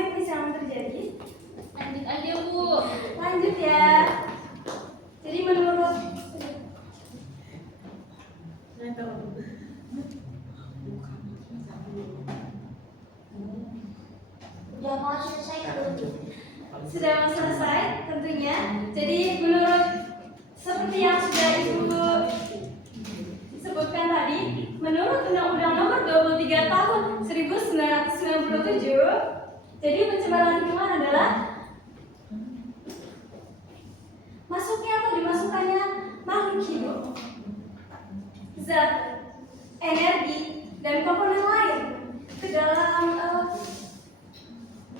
teknis yang terjadi. Lanjut aja Bu. Lanjut ya. Jadi menurut Udah mau selesai belum? sudah mau selesai tentunya. Jadi menurut seperti yang sudah Ibu sebutkan tadi, menurut Undang-Undang Nomor 23 Tahun 1997, jadi pencemaran lingkungan adalah masuknya atau dimasukkannya makhluk hidup, zat, energi, dan komponen lain ke dalam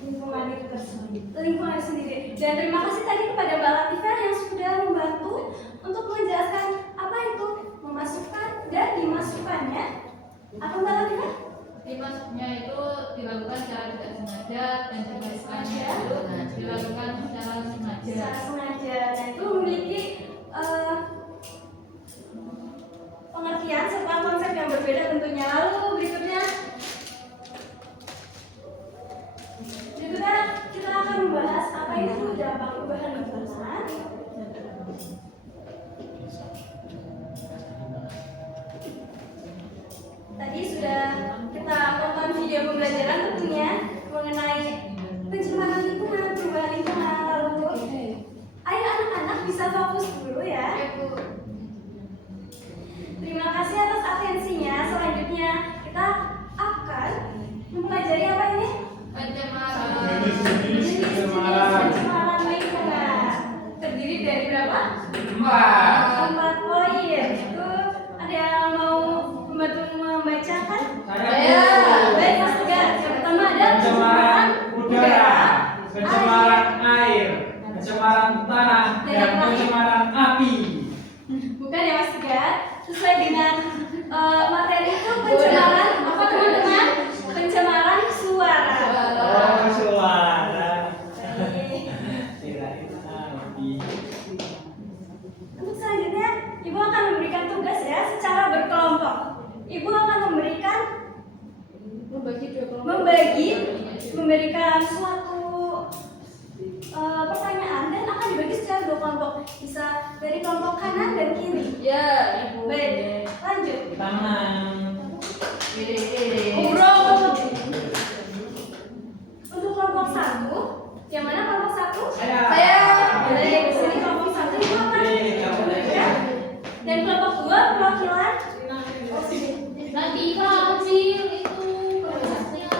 lingkungan itu sendiri. Dan terima kasih tadi kepada Mbak Latifah yang sudah membantu untuk menjelaskan apa itu memasukkan dan dimasukkannya. Apa Mbak Latifah? Dimasuknya itu dilakukan secara tidak sengaja dan dimasukkannya itu dilakukan secara sengaja. Secara sengaja. Dan itu memiliki pengertian serta konsep yang berbeda tentunya. Lalu berikutnya kita akan membahas apa itu dampak perubahan lingkungan. Tadi sudah kita tonton video pembelajaran tentunya mengenai pencemaran lingkungan, perubahan lingkungan. Lalu, ayo anak-anak bisa fokus dulu ya. Terima kasih atas atensinya. Selanjutnya kita akan mempelajari apa ini? Pencemaran lingkungan. Terdiri dari berapa? 4 poin. Itu ada yang mau membantu membacakan? Saya. Baik Mas Tegar. Yang pertama ada Pencemaran udara, pencemaran air, pencemaran tanah, dan pencemaran api. Bukan ya Mas Tegar. Sesuai dengan materi itu pencemaran apa teman-teman? Pencemaran suara. Oh, suara. Baik. Kirain api. Untuk selanjutnya, Ibu akan memberikan tugas ya secara berkelompok. Ibu akan memberikan suatu pertanyaan dan akan dibagi secara 2 kelompok. Bisa dari kelompok kanan dan kiri. Ya, Ibu. Baik, lanjut. Kita menang. Untuk kelompok 1, yang mana kelompok 1? Saya. Baik, di sini kelompok 1 Ibu akan ya. Dan kelompok 2 perwakilan Nanti kecil itu prosesnya.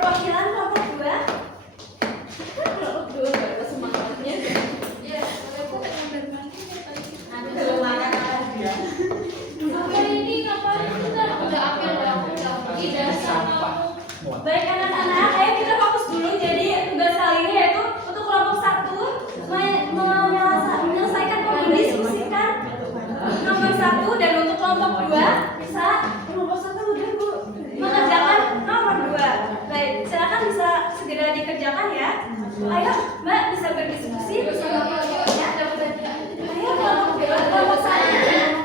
perwakilan kelompok 2. Kelompok 2 berapa semangatnya? Ya, Apa ini ngapain kita? Udah apel ya, tidak sama. Baik anak-anak, ayo kita fokus dulu. Jadi tugas kali ini yaitu untuk kelompok 1 menyelesaikan mendiskusikan nomor 1, dan untuk kelompok 2 bisa kelompok 1 udah Bu mengerjakan nomor 2. Baik, silakan bisa segera dikerjakan ya. Ayo Mbak bisa berdiskusi bersama kelompoknya. Ayo kelompok 2, kelompok 1.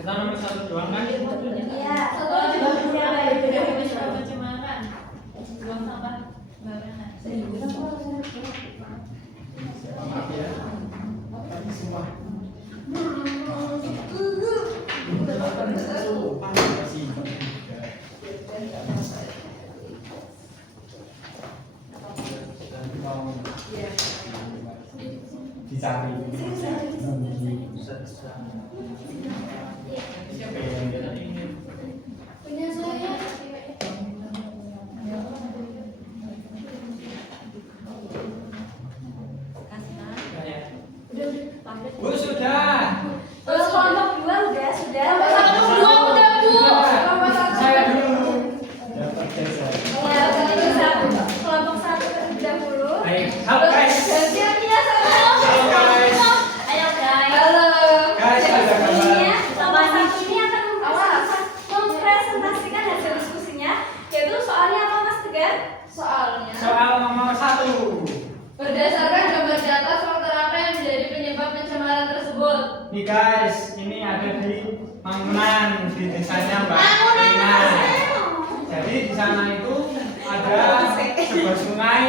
Kita nomor 1 doang kan? Iya, ya baik. Pencemaran, buang sampah barangan. Maaf ya. Semua. Dicari. Siapa yang ini? Punya saya. Bu sudah. Terus kelompok 2 udah sudah. Saya dulu. Dapat saya. Ya, kelompok 1 terlebih dahulu. Baik. Halo guys. Siap-siap sama. Halo guys. Ayo guys. Halo. Guys, ada sebuah sungai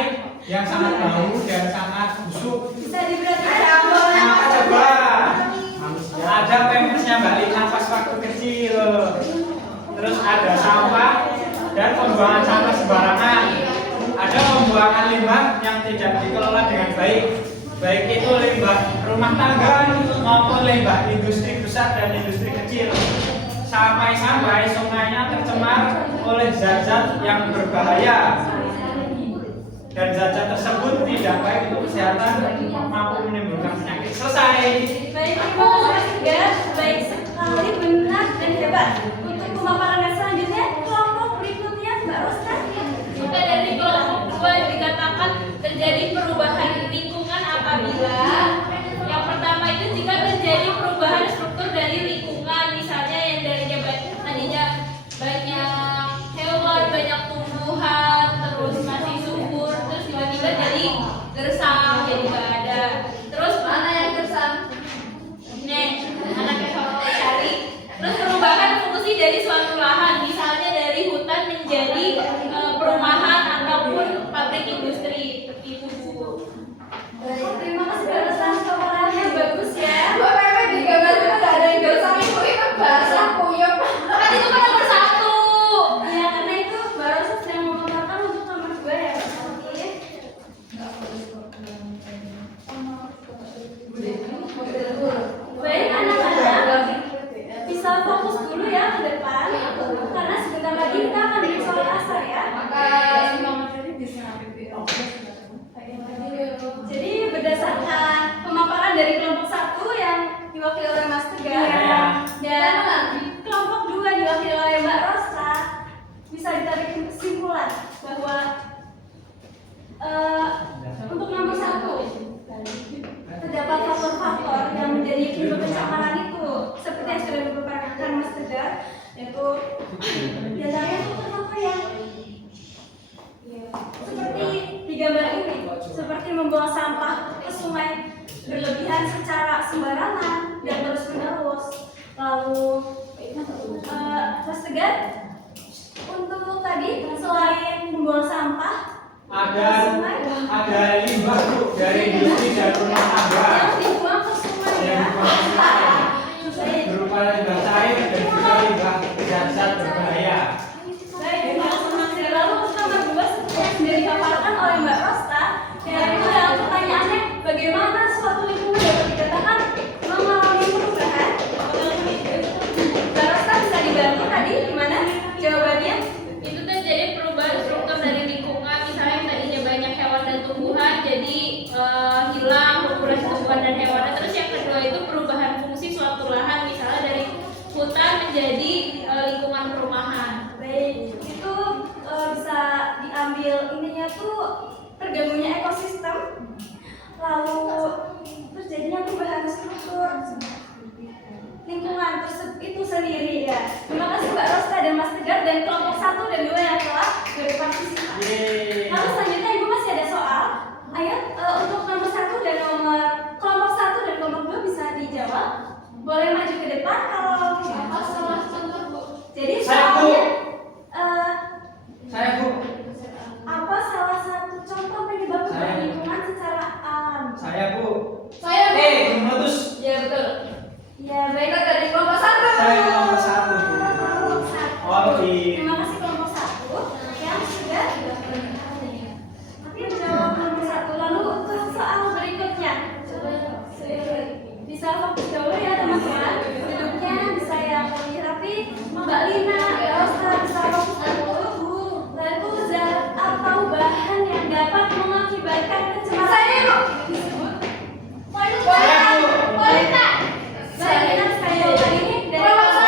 yang sangat bau dan sangat busuk. Bisa diperhatikan. Nah, coba ada pempersnya Mbak Lina pas waktu kecil. Terus ada sampah dan pembuangan sampah sembarangan. Ada pembuangan limbah yang tidak dikelola dengan baik. Baik itu limbah rumah tangga maupun limbah industri besar dan industri kecil. Sampai-sampai sungainya tercemar oleh zat-zat yang berbahaya. Dan zat-zat tersebut tidak baik untuk kesehatan maupun menimbulkan penyakit. Selesai. Baik, terima kasih Mas. Baik sekali, benar dan hebat. Untuk pemaparan yang selanjutnya, kelompok berikutnya Mbak Rosta. Jika dari kelompok 2 dikatakan terjadi perubahan lingkungan apabila yang pertama itu jika terjadi perubahan struktur dari lingkungan, misalnya yang tadinya banyak hewan, banyak tumbuhan, terus masih subur, terus tiba-tiba jadi gersang, jadi nggak ada. Terus mana yang gersang? Nih, anaknya kalau cari. Terus perubahan fungsi dari suatu lahan, misalnya dari hutan menjadi perumahan ataupun pabrik industri. Itu Bu. Terima kasih Mbak Rosta, pemaparannya bagus ya. Bu, memang di gambar itu nggak ada yang gersang, Ibu itu basah kuyup. Kan itu kan nomor 1. Ya, karena itu Mbak Rosta sedang memaparkan untuk nomor 2 ya Mbak Santi. Baik anak-anak, bisa fokus dulu ya ke depan, karena sebentar lagi kita akan bikin soal asar ya. Jadi berdasarkan pemaparan dari kelompok 1 yang diwakili oleh Mas Tegar dan kelompok 2 diwakili oleh Mbak Rosta, bisa ditarik kesimpulan bahwa untuk nomor 1 terdapat faktor-faktor yang menjadi penyebab pencemaran itu seperti yang sudah dipaparkan Mas Tegar, yaitu diantaranya faktor-faktor yang seperti di gambar ini, seperti membuang sampah ke sungai berlebihan secara sembarangan dan terus-menerus. Lalu Mas Tegar, untuk tadi selain membuang sampah ada limbah tuh dari industri dan rumah tangga yang dibuang ke sungai ya. yang berupa limbah cair dan juga limbah zat-zat berbahaya. Baik, terima kasih. Lalu untuk nomor 2 seperti yang sudah dipaparkan oleh Mbak Rosta, yaitu dalam pertanyaannya bagaimana suatu lingkungan dapat dikatakan mengalami perubahan. Mbak Rosta bisa dibantu tadi gimana jawabannya? Itu terjadi perubahan struktur dari lingkungan, misalnya yang tadinya banyak hewan dan tumbuhan jadi hilang populasi tumbuhan dan hewan. Terus yang kedua itu perubahan fungsi suatu lahan, misalnya dari hutan menjadi lingkungan perumahan. Baik, itu bisa diambil ininya tuh terganggunya ekosistem, lalu terjadinya perubahan struktur lingkungan itu sendiri ya. Terima kasih Mbak Rosta dan Mas Tegar dan kelompok 1 dan 2 yang telah berpartisipasi. Lalu selanjutnya Ibu masih ada soal. Ayo untuk nomor 1 dan kelompok 1 dan kelompok 2 bisa dijawab. Boleh maju ke depan kalau Apa salah contoh Bu? jadi Saya, Bu. soalnya Saya Bu, apa salah satu contoh penyebab perubahan lingkungan secara alam? saya Bu. Saya Bu. Meletus. Ya betul. Ya baik. Kita dari kelompok 1. Saya nomor 1 Bu. Kelompok 1. Oke. Terima kasih kelompok 1 yang sudah tapi menjawab nomor 1. Lalu untuk soal berikutnya bisa fokus dulu ya teman-teman. Duduknya bisa yang lebih rapi. Mbak Lina, Mbak Rosta bisa fokus dulu. Lalu zat atau bahan yang dapat mengakibatkan pencemaran. Saya disebut Saya Bu. Mbak Lina sekali jawaban ini dari Nomor 1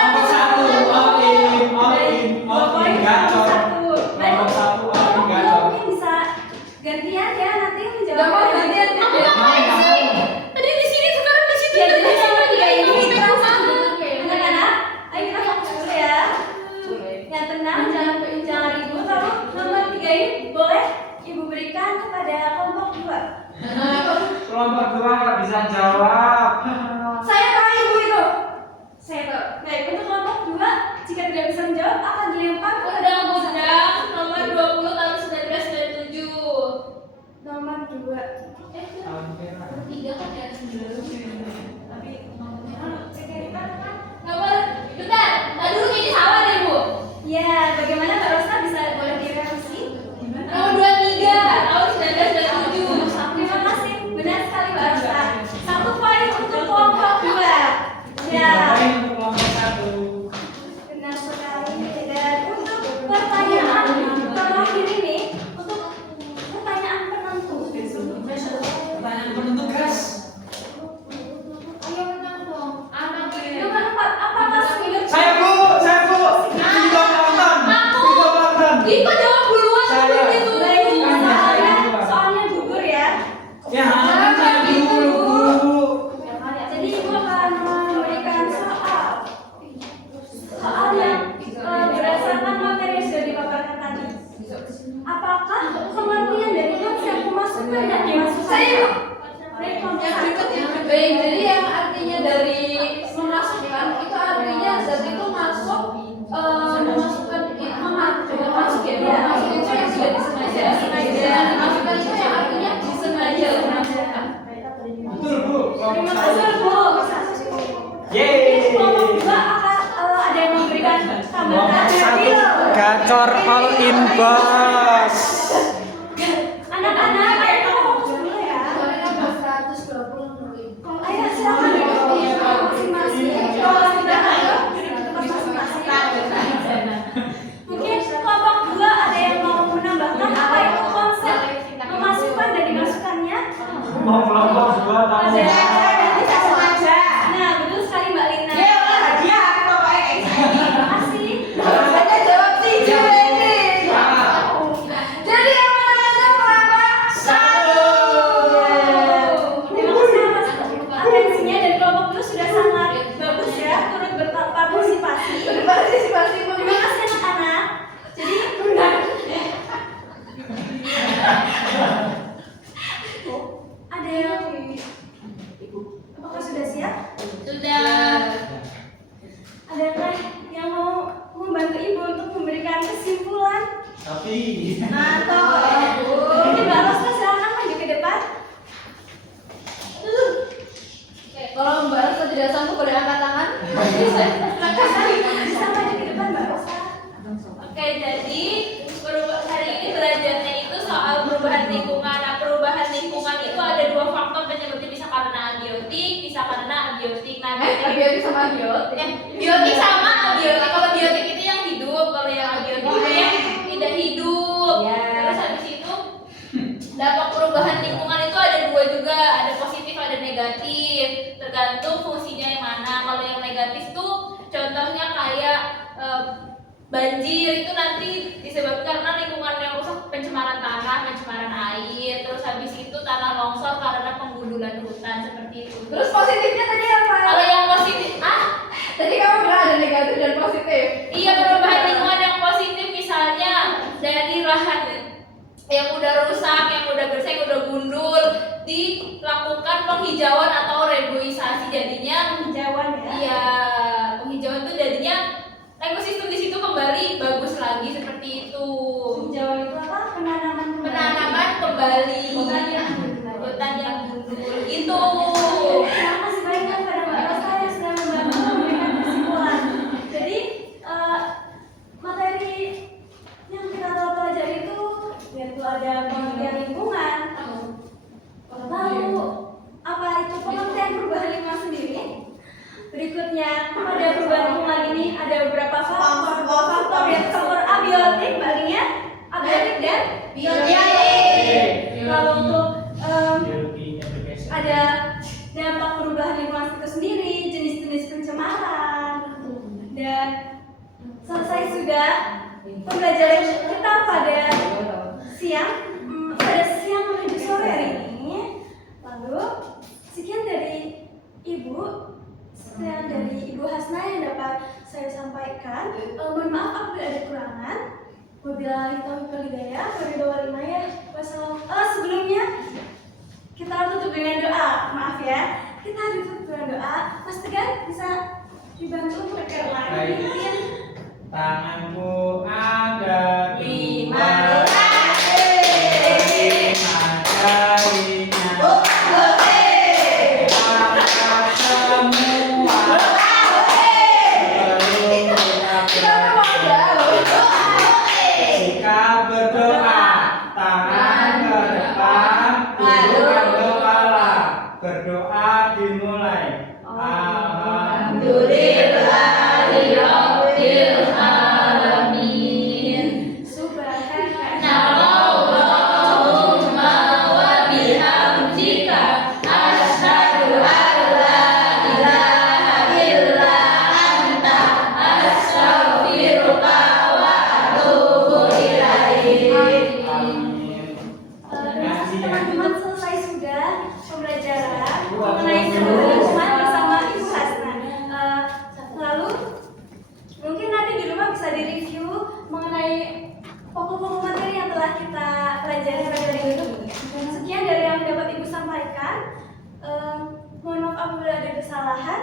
all in gacor. Nomor 1 all in gacor. mungkin bisa gantian ya nanti menjawab. Udah mau gantian, Mau ya? ngapain sih? Tadi di sini, sekarang di situ. Ya, jadi sama tiga ini Oke, kita sama. anak-anak, ayo kita fokus dulu ya. Yang tenang, jangan ribut. Lalu nomor 3 ini boleh Ibu berikan kepada kelompok 2. Kelompok 2 nggak bisa jawab. Saya tahu Ibu itu. Saya tahu. Baik, untuk kelompok 2 jika tidak bisa menjawab akan dilempar ke Undang-Undang nomor 20 tahun 1997 Ih, kok jawab duluan Saya. seperti itu? Soalnya gugur ya. Ya, saya dulu, Bu. Jadi ibu akan memberikan soal yang berdasarkan materi yang sudah dipaparkan tadi. Apakah pengertian dari konsep pemasukan dan dimasukkan? Dari konsep Baik, jadi yang artinya dari memasukkan itu artinya zat itu masuk memasukkan itu masuk ya, masuk itu yang sudah disengaja, dan dimasukkan itu yang artinya disengaja dimasukkan. Betul, Bu. Terima kasih Bu. Yeay. Kelompok dua akan ada yang memberikan tambahan. Gacor all in bos. Anak-anak, ayo fokus dulu ya. Ayo silakan masing-masing. Kalau sudah ayo duduk di tempat masing-masing. Mungkin kelompok dua ada yang mau menambahkan apa itu konsep memasukkan dan dimasukkannya? Mau kelompok dua Ada. tamu. Bisa sengaja. Nah, betul sekali Mbak Lina. Terima kasih. Terima kasih atas atensinya dan kelompok dua sudah sangat bagus ya, turut berpartisipasi. Terima kasih anak-anak. Jadi ada yang apakah sudah siap? Sudah. Adakah yang mau membantu ibu untuk memberikan kesimpulan? Tapi Atau mungkin Mbak Rosa silakan maju ke depan. Kalau Mbak Rosa tidak sanggup berangkat tangan, Bisa maju ke depan Mbak Rosa. Oke, jadi hari ini belajarnya itu soal perubahan lingkungan. Nah, perubahan lingkungan itu ada dua faktor penyebabnya, bisa karena abiotik, bisa karena abiotik. Nah, Abiotik sama abiotik. biotik sama abiotik. Kalau biotik itu yang hidup, kalau yang abiotik itu yang tidak hidup. Ya. Terus habis itu dampak perubahan lingkungan itu ada dua juga, ada positif, ada negatif. Tergantung fungsinya yang mana. Kalau yang negatif tuh contohnya kayak banjir itu nanti disebabkan karena lingkungan yang rusak, pencemaran tanah, pencemaran air, terus habis itu tanah longsor karena penggundulan hutan seperti itu. Terus positifnya tadi apa? Kalau yang positif, Tadi kamu bilang ada negatif dan positif. iya, perubahan lingkungan yang positif misalnya dari lahan yang udah rusak, yang udah gersang, yang udah gundul, dilakukan penghijauan atau reboisasi, jadinya Penghijauan ya. iya, penghijauan itu jadinya ekosistem di situ kembali bagus lagi seperti itu. Penghijauan itu apa? Penanaman kembali Hutan yang gundul itu. Terima kasih banyak pada Mbak Rosa yang sudah membantu memberikan kesimpulan. Jadi materi yang kita telah pelajari itu yaitu ada pengertian lingkungan. Lalu apa itu pengertian perubahan lingkungan sendiri? Berikutnya pada perubahan lingkungan ini ada beberapa faktor yaitu faktor abiotik, Mbak Lia, abiotik dan biotik. Lalu untuk ada dampak perubahan lingkungan itu sendiri, jenis-jenis pencemaran, dan selesai sudah pembelajaran kita pada siang menuju sore hari ini. Lalu sekian dari Ibu Hasna yang dapat saya sampaikan. Mohon maaf apabila ada kekurangan. Wabillahi taufiq wal hidayah. Sebelumnya kita tutup dengan doa. Maaf ya. Kita tutup dengan doa. Mas Tegar bisa dibantu untuk Baik. Tanganku ada Lima. Berdoa, tangan ke depan, tundukkan kepala. Berdoa dimulai. Alhamdulillahirabbil alamin. pokok-pokok materi yang telah kita pelajari pada hari ini. Sekian dari yang dapat Ibu sampaikan. Mohon maaf apabila ada kesalahan.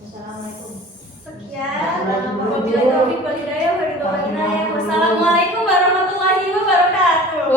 Assalamualaikum. Sekian. Wabillahi taufiq wal hidayah. Wassalamualaikum warahmatullahi wabarakatuh.